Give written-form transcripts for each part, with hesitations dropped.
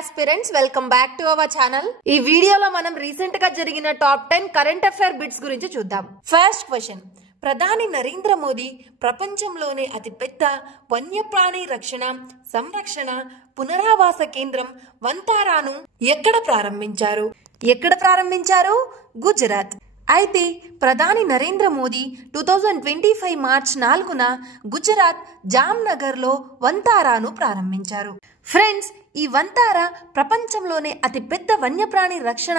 aspirants, welcome back to our channel. ఈ వీడియోలో మనం రీసెంట్ గా జరిగిన టాప్ 10 కరెంట్ అఫైర్ బిట్స్ గురించి చూద్దాం. ఫస్ట్ క్వశ్చన్, ప్రధాని నరేంద్ర మోదీ ప్రపంచంలోనే అతిపెద్ద వన్యప్రాణి రక్షణ సంరక్షణ పునరావాస కేంద్రం వంతారాను ఎక్కడ ప్రారంభించారు? గుజరాత్. అయితే ప్రధాని నరేంద్ర మోదీ 2025 మార్చ్ 4న గుజరాత్ జామ్నగర్ లో వంతారాను ప్రారంభించారు. ఫ్రెండ్స్, ఈ వంతారా ప్రపంచంలోనే అతిపెద్ద వన్యప్రాణి రక్షణ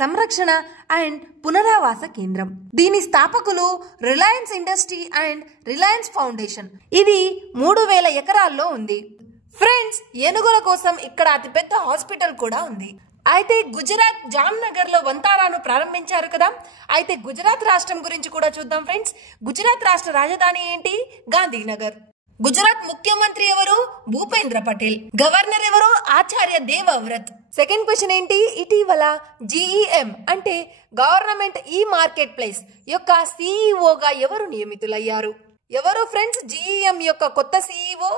సంరక్షణ అండ్ పునరావాస కేంద్రం. దీని స్థాపకులు Reliance industry and Reliance foundation. ఇది 3000 ఎకరాల్లో ఉంది. ఫ్రెండ్స్, ఏనుగుల కోసం ఇక్కడ అతిపెద్ద హాస్పిటల్ కూడా ఉంది. అయితే గుజరాత్ జామ్నగర్ లో వంతారాను ప్రారంభించారు కదా. అయితే గుజరాత్ రాష్ట్రం గురించి కూడా చూద్దాం ఫ్రెండ్స్. గుజరాత్ రాష్ట్ర రాజధాని ఏంటి? గాంధీనగర్. గుజరాత్ ముఖ్యమంత్రి ఎవరు? భూపేంద్ర పటేల్. గవర్నర్ ఎవరు? ఆచార్య దేవవ్రత్. సెకండ్ క్వశ్చన్ ఏంటి? ఇటీవల GEM అంటే గవర్నమెంట్ ఈ మార్కెట్ ప్లేస్ యొక్క CEO గా ఎవరు నియమితులయ్యారు? ఎవరు ఫ్రెండ్స్ GEM యొక్క కొత్త CEO?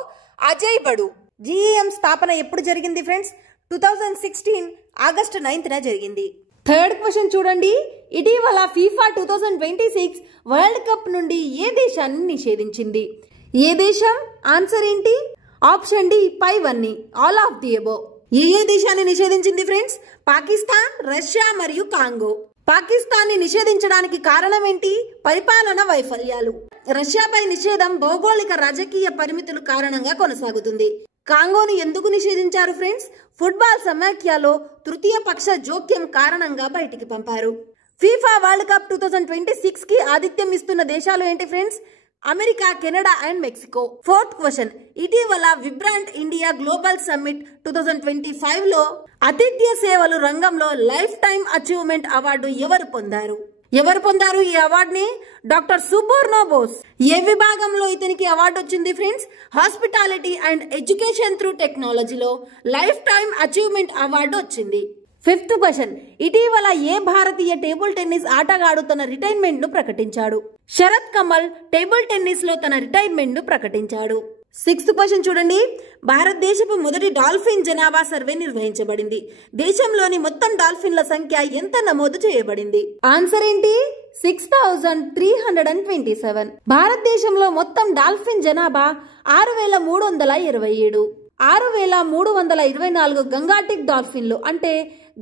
అజయ్ బడు. GEM స్థాపన ఎప్పుడు జరిగింది ఫ్రెండ్స్? 2016 ఆగస్టు 9న జరిగింది. థర్డ్ క్వశ్చన్ చూడండి, ఇటీవల FIFA 2026 వరల్డ్ కప్ నుండి ఏ దేశాన్ని నిషేధించింది? ఏ దేశం? ఆన్సర్ ఏంటి? ఆప్షన్ డి పైవన్నీ, ఆల్ ఆఫ్ ది అబోవ్. ఏ దేశాన్ని నిషేధించింది ఫ్రెండ్స్? పాకిస్తాన్, రష్యా మరియు కాంగో. పాకిస్తాన్ ని నిషేధించడానికి కారణం ఏంటి? పరిపాలన వైఫల్యాలు. రష్యాపై నిషేధం భౌగోళిక రాజకీయ పరిమితుల కారణంగా కొనసాగుతుంది. కాంగోని ఎందుకు నిషేధించారు ఫ్రెండ్స్? ఫుట్బాల్ సమాఖ్యలో తృతీయ పక్ష జోక్యం కారణంగా బయటికి పంపారు. FIFA వరల్డ్ కప్ 2026 కి ఆతిథ్యం ఇస్తున్న దేశాలు ఏంటి friends? America, Canada and Mexico. Fourth question, ఇటీవల విబ్రాంట్ ఇండియా గ్లోబల్ సమ్మిట్ 2025 లో ఆతిథ్య సేవలు రంగంలో లైఫ్ టైమ్ అచీవ్మెంట్ అవార్డు ఎవరు పొందారు ఈ అవార్డుని? డాక్టర్ సుబోర్నో బోస్. ఏ విభాగంలో ఇతనికి అవార్డు వచ్చింది friends? Hospitality and education through టెక్నాలజీలో లైఫ్ టైమ్ అచీవ్మెంట్ అవార్డు వచ్చింది. ఫిఫ్త్ క్వశ్చన్, ఇటీవల ఏ భారతీయ టేబుల్ టెన్నిస్ ఆటగాడు తన రిటైర్మెంట్ ను ప్రకటించాడు? శరత్ కమల్ టేబుల్ టెన్నిస్ లో తన రిటైర్మెంట్ ను ప్రకటించాడు. సిక్స్త్ క్వశ్చన్ చూడండి, భారతదేశపు మొదటి డాల్ఫిన్ జనాభా సర్వే నిర్వహించబడింది. దేశంలోని మొత్తం డాల్ఫిన్ల సంఖ్య ఎంత నమోదు చేయబడింది? ఆన్సర్ ఏంటి? 6327. భారతదేశంలో మొత్తం డాల్ఫిన్ జనాభా 6327. 6324 గంగాటిక్ డాల్ఫిన్లు అంటే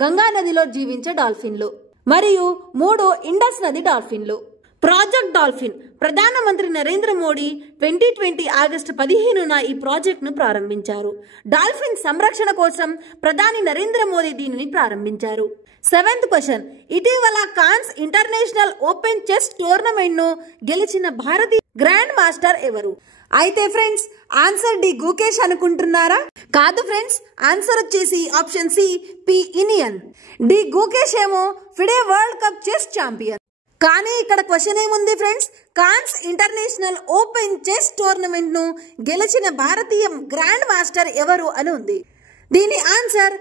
గంగా నదిలో జీవించే డాల్ఫిన్లు మరియు 3 ఇండస్ నది డాల్ఫిన్లు. Project dolphin. ప్రధానమంత్రి నరేంద్ర మోడీ 2020 ఆగస్టు 15న ఈ ప్రాజెక్ట్ ను ప్రారంభించారు. డాల్ఫిన్ సంరక్షణ కోసం ప్రధాని నరేంద్ర మోదీ దీనిని ప్రారంభించారు. సెవెంత్ క్వశ్చన్, ఇటీవల Cannes international open chess tournament ను గెలిచిన భారతీయ గ్రాండ్ మాస్టర్ ఎవరు? అయితే ఫ్రెండ్స్, ఆన్సర్ డి గుకేష్ అనుకుంటున్నారా? కాదు ఫ్రెండ్స్, ఆన్సర్ వచ్చేసి option C P Iniyan. D Gukesh ఏమో FIDE world cup chess champion. కానీ ఇక్కడ క్వశ్చన్ ఏముంది friends? Cannes international open chess tournament ను గెలిచిన భారతీయ గ్రాండ్ మాస్టర్ ఎవరు అని ఉంది. దీని ఆన్సర్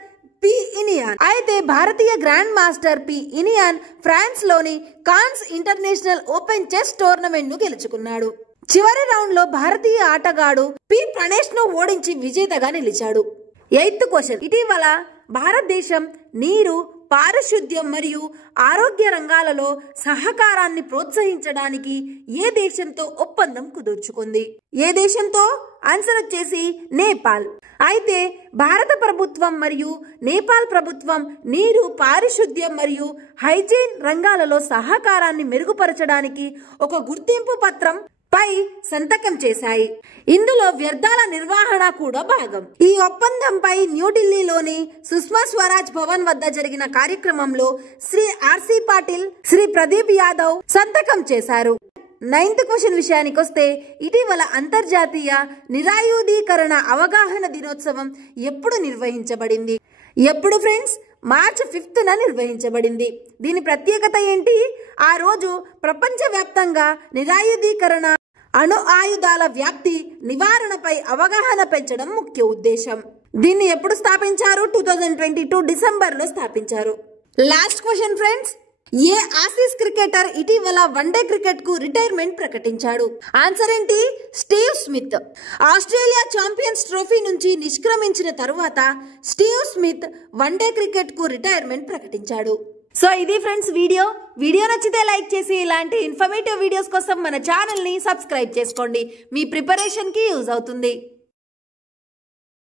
పి ఇనియాన్. అయితే భారతీయ grandmaster P Iniyan France లోని Cannes international open chess tournament ను గెలుచుకున్నాడు. చివరి రౌండ్ లో భారతీయ ఆటగాడు పి ప్రణేష్ ను ఓడించి విజేతగా నిలిచాడు. ఎయిత్ క్వశ్చన్, ఇటీవల భారతదేశం నీరు, పారిశుద్ధ్యం మరియు ఆరోగ్య రంగాలలో సహకారాన్ని ప్రోత్సహించడానికి ఏ దేశంతో ఒప్పందం కుదుర్చుకుంది? ఏ దేశంతో? ఆన్సర్ వచ్చేసి నేపాల్. అయితే భారత ప్రభుత్వం మరియు నేపాల్ ప్రభుత్వం నీరు, పారిశుద్ధ్యం మరియు హైజీన్ రంగాలలో సహకారాన్ని మెరుగుపరచడానికి ఒక గుర్తింపు పత్రం పై సంతకం చేశాయి. ఇందులో వ్యర్థాల నిర్వహణ కూడా భాగం. ఈ ఒప్పందంపై న్యూఢిల్లీలోని సుష్మా స్వరాజ్ భవన్ వద్ద జరిగిన కార్యక్రమంలో శ్రీ RC పాటిల్, శ్రీ ప్రదీప్ యాదవ్ సంతకం చేశారు. నైన్త్ క్వశ్చన్ విషయానికి వస్తే, ఇటీవల అంతర్జాతీయ నిరాయుధీకరణ అవగాహన దినోత్సవం ఎప్పుడు నిర్వహించబడింది? ఎప్పుడు ఫ్రెండ్స్? మార్చి 5న నిర్వహించబడింది. దీని ప్రత్యేకత ఏంటి? ఆ రోజు ప్రపంచవ్యాప్తంగా నిరాయుధీకరణ, అణు ఆయుధాల వ్యాప్తి నివారణపై అవగాహన పెంచడం ముఖ్య ఉద్దేశం. దీన్ని ఎప్పుడు స్థాపించారు? 2022 డిసెంబర్లో స్థాపించారు. లాస్ట్ క్వశ్చన్ ఫ్రెండ్స్, ఏ ఆసీస్ క్రికెటర్ ఇటీవల వన్డే క్రికెట్ కు రిటైర్మెంట్ ప్రకటించాడు? ఆన్సర్ ఏంటి? Steve Smith. Australia champions trophy నుంచి నిష్క్రమించిన తరువాత స్టీవ్ స్మిత్ వన్డే క్రికెట్ కు రిటైర్మెంట్ ప్రకటించాడు. సో ఇది ఫ్రెండ్స్ వీడియో నచ్చితే లైక్ చేసి ఇలాంటి ఇన్ఫర్మేటివ్ వీడియోస్ కోసం మన ఛానల్ ని సబ్స్క్రైబ్ చేసుకోండి. మీ ప్రిపరేషన్ కి యూజ్ అవుతుంది.